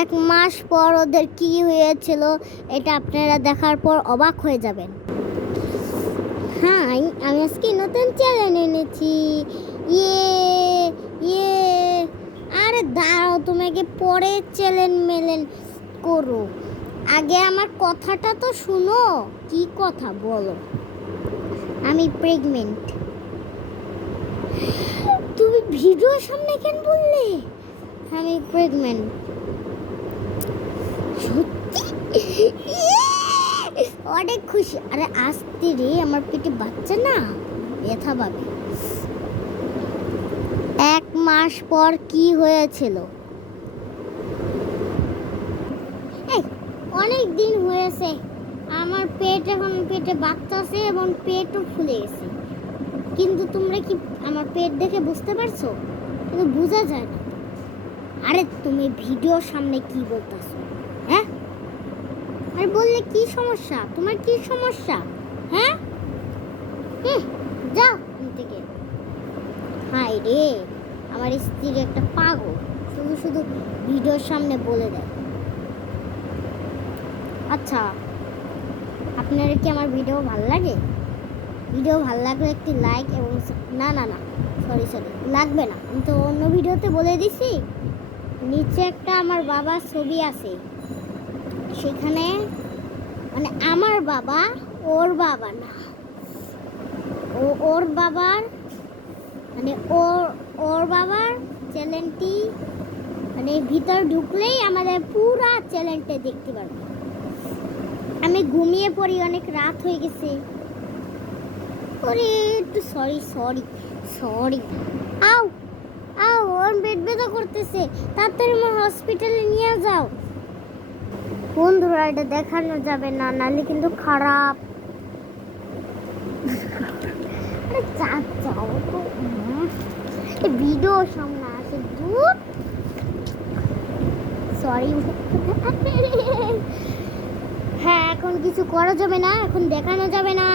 এক মাস পর ওদের কি হয়েছিল এটা আপনারা দেখার পর অবাক হয়ে যাবেন। হ্যাঁ, আমি আজকে নতুন চ্যানেল এনেছি। ইয়ে ইয়ে আরে দাঁড়াও, তুমি আগে পরে চ্যানেল মেলেন করো, আগে আমার কথাটা তো শুনো। কি কথা বলো? আমি প্রেগনেন্ট। তুমি ভিডিওর সামনে কেন বললে আমি প্রেগনেন্ট? সত্যি? অনেক খুশি। আরে আসতে রে, আমার পেটে বাচ্চা না, ব্যথা পাবে। এক মাস পর কি হয়েছিল? অনেক দিন হয়েছে, আমার পেট এখন পেটে বাচ্চা আছে এবং পেটও ফুলে গেছে। কিন্তু তোমরা কি আমার পেট দেখে বুঝতে পারছো? কিন্তু বোঝা যায় না। আরে তুমি ভিডিওর সামনে কি বলতেছো? হ্যাঁ, আর বললে কি সমস্যা? তোমার কি সমস্যা? হ্যাঁ, যাও এখান থেকে। হাই রে, আমার স্ত্রী একটা পাগল, শুধু শুধু ভিডিওর সামনে বলে দেয়। আচ্ছা, আপনার কি আমার ভিডিও ভালো লাগে? ভিডিও ভালো লাগলে একটি লাইক এবং না না না সরি লাগবে না, আমি তো অন্য ভিডিওতে বলে দিছি। নিচে একটা আমার বাবার ছবি আছে, সেখানে মানে আমার বাবা, ওর বাবা না, ওর বাবার মানে ওর বাবার চ্যানেলটি মানে ভিতর ঢুকলেই আমাদের পুরা চ্যানেলটা দেখতে পারবে। আমি ঘুমিয়ে পড়ি, অনেক রাত হয়ে গেছে। ওরে একটু সরি। আও আও, ওর পেট ব্যথা করতেছে, তাড়াতাড়ি আমার হসপিটালে নিয়ে যাও। বন্ধুরা, এটা দেখানো যাবে না, নাহলে কিন্তু খারাপ। যাও তো, ভিডিও সামনে আসে, দূর। সরি। হ্যাঁ, এখন কিছু করা যাবে না, এখন দেখানো যাবে না।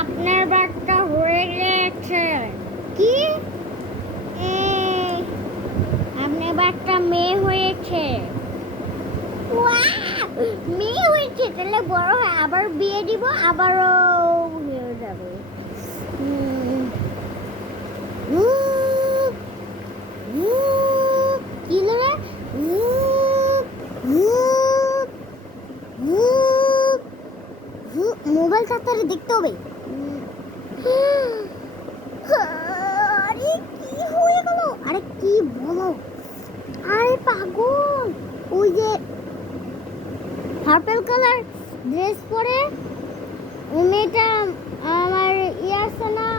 আপনার বাচ্চা হয়ে গেছে। কি? আপনার বাচ্চা মেয়ে হয়েছে। মেয়ে হয়েছে, তাহলে বড় হয় আবার বিয়ে দিব, আবারও হয়ে যাবে। কি রে? মোবাইল তাড়াতাড়ি দেখতে হবে। আরে কি হয়ে গেল? আরে কি বলো? আরে পাগল, ওই যে পার্পল কালার ড্রেস পরে ওই মেয়েটা আমার ইয়াসে না,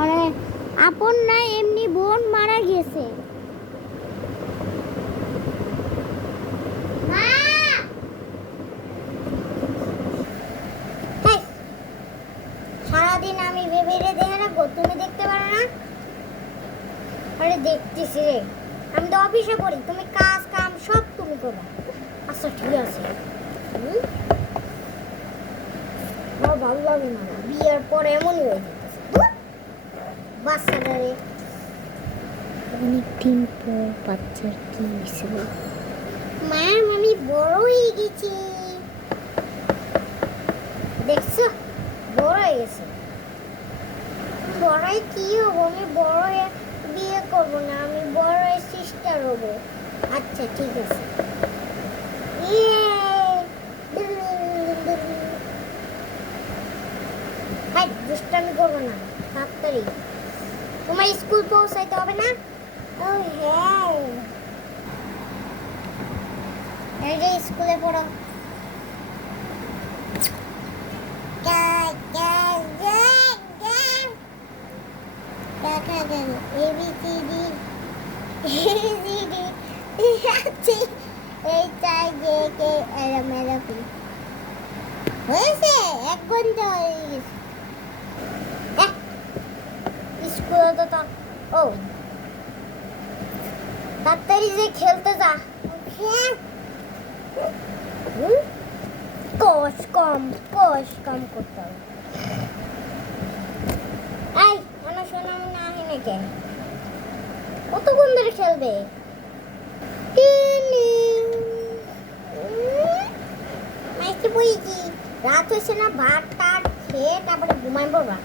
আরে আপন না এমনি বোন মারা গেছে। সারাদিন আমি বেবিরে দেখে রাখবো, তুমি দেখতে পারো না? আরে দেখতেছি রে, আমি তো অফিসে করি, তুমি কাজ কাম সব তুমি করো। আচ্ছা ঠিক আছে। ভালো লাগে না, বিয়ের পরে এমনই হয়ে যেতেছে বাচ্চাটারে। অনেকদিন পর বাচ্চার কি হয়েছিল? ম্যাম, আমি বড় হয়ে গেছি, দেখছো? বড় হয়ে গেছে। বড় কি হবো? আমি বড় হয়ে বিয়ে করবো না, আমি বড় হয়ে সিস্টার হবো। আচ্ছা ঠিক আছে। হ্যাঁ, দুষ্টামি করবো না, তাড়াতাড়ি। তোমার স্কুল পৌঁছাইতে হবে না? ও হ্যাঁ, এই যে স্কুলে পড়ো। হয়েছে, 1 ঘন্টা হয়ে গেছে। স্কুলে তো ও তাড়াতাড়ি যে খেলতে যা। কোষ কম করতে হবে। এই, শোনা না হয় নাকি? খেলবে। মাইকে বইছি রাত হয়েছে না, ভাত টাত খেয়ে তারপরে ঘুমাই পড়বা।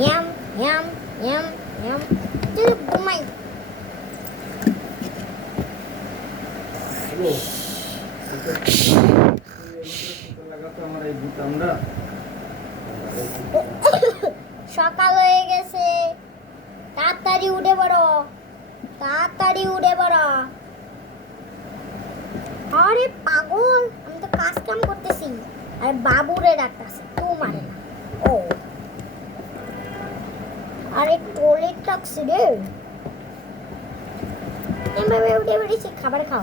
ইয়াম ইয়াম ইয়াম ইয়াম তুই ঘুমাই। সকাল হয়ে গেছে, তাড়াতাড়ি উঠে পড়ো, তাড়াতাড়ি উঠে পড়ো। আরে পাগল, আমি তো কাজ কাম করতেছি আর বাবুরে ডাকতেছি, তুই মানে না। ও আরে টয়লেট ডাকছি রে। এভাবে উঠে পড়েছি, খাবার খাও।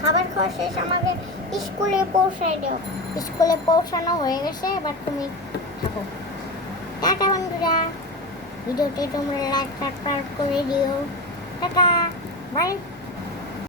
খাবার খাওয়া শেষ, আমাকে স্কুলে পৌঁছাই দাও। স্কুলে পৌঁছানো হয়ে গেছে, এবার তুমি থাকো। টাটা বন্ধুরা, ভিডিওটি তোমরা লাইক সাবস্ক্রাইব করে দিও। Tata bye.